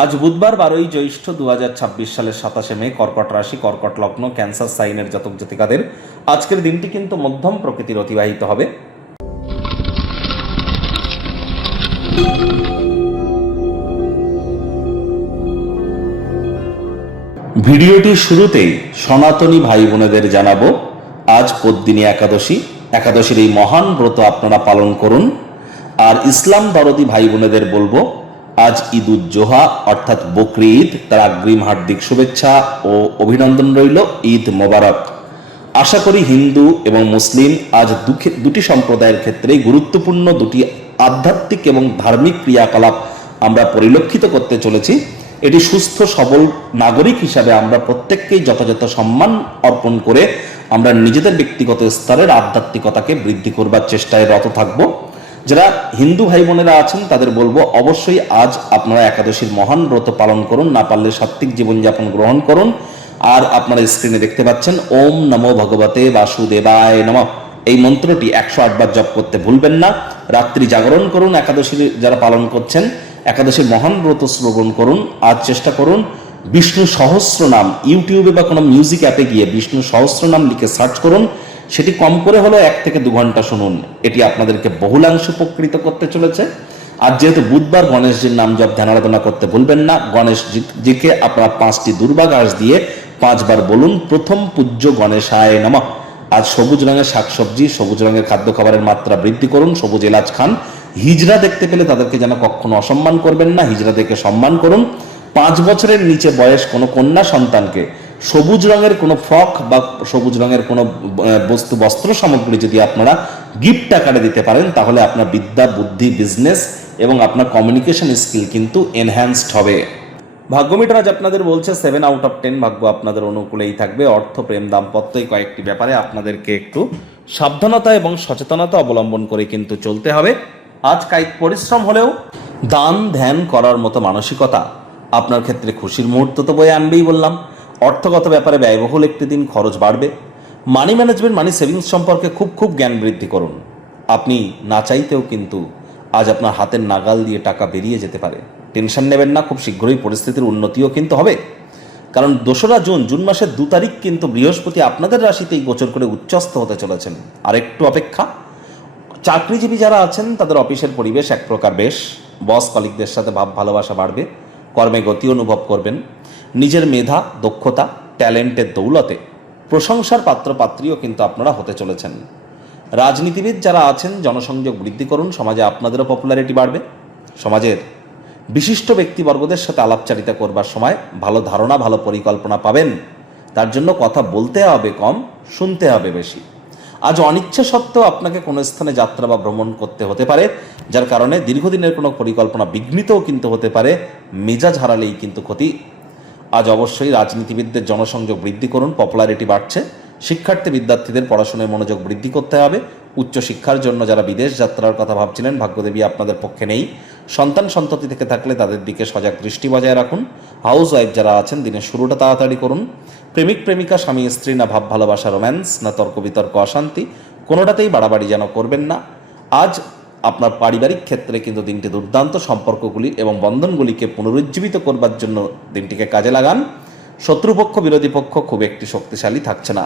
আজ বুধবার 12ই জ্যৈষ্ঠ 2026 সালের 27 মে, কর্কট রাশি, কর্কট লগ্ন, ক্যান্সার সাইনের জাতক জাতিকাদের আজকের দিনটি কিন্তু মধ্যম প্রকৃতির অতিবাহিত হবে। ভিডিওটির শুরুতেই সনাতনী ভাই বোনেদের জানাবো, আজ পদ্মিনী একাদশী। একাদশীর এই মহান ব্রত আপনারা পালন করুন। আর ইসলাম দরদি ভাই বোনেদের বলবো, আজ ঈদ উজ জোহা অর্থাৎ বকরি ঈদ, তার অগ্রিম হার্দিক শুভেচ্ছা ও অভিনন্দন রইল। ঈদ মোবারক। আশা করি হিন্দু এবং মুসলিম আজ দুটি সম্প্রদায়ের ক্ষেত্রে গুরুত্বপূর্ণ দুটি আধ্যাত্মিক এবং ধার্মিক ক্রিয়াকলাপ আমরা পরিলক্ষিত করতে চলেছি। এটি সুস্থ সবল নাগরিক হিসাবে আমরা প্রত্যেককেই যথাযথ সম্মান অর্পণ করে আমরা নিজেদের ব্যক্তিগত স্তরের আধ্যাত্মিকতাকে বৃদ্ধি করবার চেষ্টায় রত থাকব। যারা হিন্দু ভাই বোনেরা আছেন তাদের বলবো, অবশ্যই আজ আপনারা একাদশীর মহান ব্রত পালন করুন, না পারলে সাত্ত্বিক জীবনযাপন গ্রহণ করুন। আর আপনারা স্ক্রিনে দেখতে পাচ্ছেন ওম নমো ভগবতে বাসুদেবায় নমঃ, এই মন্ত্রটি 108 বার জপ করতে ভুলবেন না। রাত্রি জাগরণ করুন। একাদশী যারা পালন করছেন, একাদশীর মহান ব্রত শ্রবণ করুন। আজ চেষ্টা করুন বিষ্ণু সহস্র নাম, ইউটিউবে বা কোনো মিউজিক অ্যাপে গিয়ে বিষ্ণু সহস্র নাম লিখে সার্চ করুন। সেটি কম করে হলো 1 থেকে 2 ঘন্টা শুনুন। এটি আপনাদেরকে বহুলাংশ উপকৃত করতে চলেছে। আর যেহেতু বুধবার, গণেশজির নাম জপ ধ্যান আরাধনা করতে ভুলবেন না। গণেশজিকে আপনারা 5টি দুর্বা ঘাস দিয়ে 5 বার বলুন, প্রথম পূজ্য গণেশায় নমঃ। আজ সবুজ রঙের শাকসবজি, সবুজ রঙের খাদ্য খাবারের মাত্রা বৃদ্ধি করুন। সবুজ এলাচ খান। হিজড়া দেখতে পেলে তাদেরকে যেন কখনো অসম্মান করবেন না, হিজড়া দেখে সম্মান করুন। 5 বছরের নিচে বয়স কোনো কন্যা সন্তানকে সবুজ রঙের কোনো ফ্রক বা সবুজ রঙের কোনো বস্ত্র সামগ্রী যদি আপনারা গিফট আকারে দিতে পারেন, তাহলে আপনার বিদ্যা, বুদ্ধি, বিজনেস এবং আপনার কমিউনিকেশন স্কিল কিন্তু এনহ্যান্সড হবে। ভাগ্যমিটার আজ আপনাদের বলছে 7 আউট অফ 10 ভাগ্য আপনাদের অনুকূলেই থাকবে। অর্থ, প্রেম, দাম্পত্য, এই কয়েকটি ব্যাপারে আপনাদেরকে একটু সাবধানতা এবং সচেতনতা অবলম্বন করে কিন্তু চলতে হবে। আজ কায়িক পরিশ্রম হলেও দান ধ্যান করার মতো মানসিকতা আপনার ক্ষেত্রে খুশির মুহূর্ত তো বয়ে আনবেই বললাম। অর্থগত ব্যাপারে ব্যয়বহুল একটি দিন, খরচ বাড়বে। মানি ম্যানেজমেন্ট, মানি সেভিংস সম্পর্কে খুব জ্ঞান বৃদ্ধি করুন। আপনি না চাইতেও কিন্তু আজ আপনার হাতের নাগাল দিয়ে টাকা বেরিয়ে যেতে পারে। টেনশন নেবেন না, খুব শীঘ্রই পরিস্থিতির উন্নতিও কিন্তু হবে। কারণ 2রা জুন মাসের 2 তারিখ কিন্তু বৃহস্পতি আপনাদের রাশিতেই গোচর করে উচ্চস্থ হতে চলেছেন। আর একটু অপেক্ষা। চাকরিজীবী যারা আছেন তাদের অফিসের পরিবেশ এক প্রকার বেশ। বস কলিগদের সাথে ভাব ভালোবাসা বাড়বে। কর্মে গতি অনুভব করবেন। নিজের মেধা, দক্ষতা, ট্যালেন্টের দৌলতে প্রশংসার পাত্রপাত্রীও কিন্তু আপনারা হতে চলেছেন। রাজনীতিবিদ যারা আছেন, জনসংযোগ বৃদ্ধি করুন। সমাজে আপনাদেরও পপুলারিটি বাড়বে। সমাজের বিশিষ্ট ব্যক্তিবর্গদের সাথে আলাপচারিতা করবার সময় ভালো ধারণা, ভালো পরিকল্পনা পাবেন। তার জন্য কথা বলতে হবে কম, শুনতে হবে বেশি। আজ অনিচ্ছা সত্ত্বেও আপনাকে কোনো স্থানে যাত্রা বা ভ্রমণ করতে হতে পারে, যার কারণে দীর্ঘদিনের কোনো পরিকল্পনা বিঘ্নিতও কিন্তু হতে পারে। মেজাজ হারালেই কিন্তু ক্ষতি। আজ অবশ্যই রাজনীতিবিদদের জনসংযোগ বৃদ্ধি করুন, পপুলারিটি বাড়ছে। শিক্ষার্থী বিদ্যার্থীদের পড়াশোনায় মনোযোগ বৃদ্ধি করতে হবে। উচ্চশিক্ষার জন্য যারা বিদেশ যাত্রার কথা ভাবছিলেন, ভাগ্যদেবী আপনাদের পক্ষে নেই। সন্তান সন্ততি থেকে থাকলে তাদের দিকে সজাগ দৃষ্টি বজায় রাখুন। হাউস ওয়াইফ যারা আছেন, দিনের শুরুটা তাড়াতাড়ি করুন। প্রেমিক প্রেমিকা, স্বামী স্ত্রী, না ভাব ভালোবাসা, রোম্যান্স, না তর্ক বিতর্ক, অশান্তি, কোনোটাতেই বাড়াবাড়ি যেন করবেন না। আজ আপনার পারিবারিক ক্ষেত্রে কিন্তু দিনটি দুর্দান্ত। সম্পর্কগুলি এবং বন্ধনগুলিকে পুনরুজ্জীবিত করবার জন্য দিনটিকে কাজে লাগান। শত্রুপক্ষ, বিরোধী পক্ষ খুব একটি শক্তিশালী থাকছে না।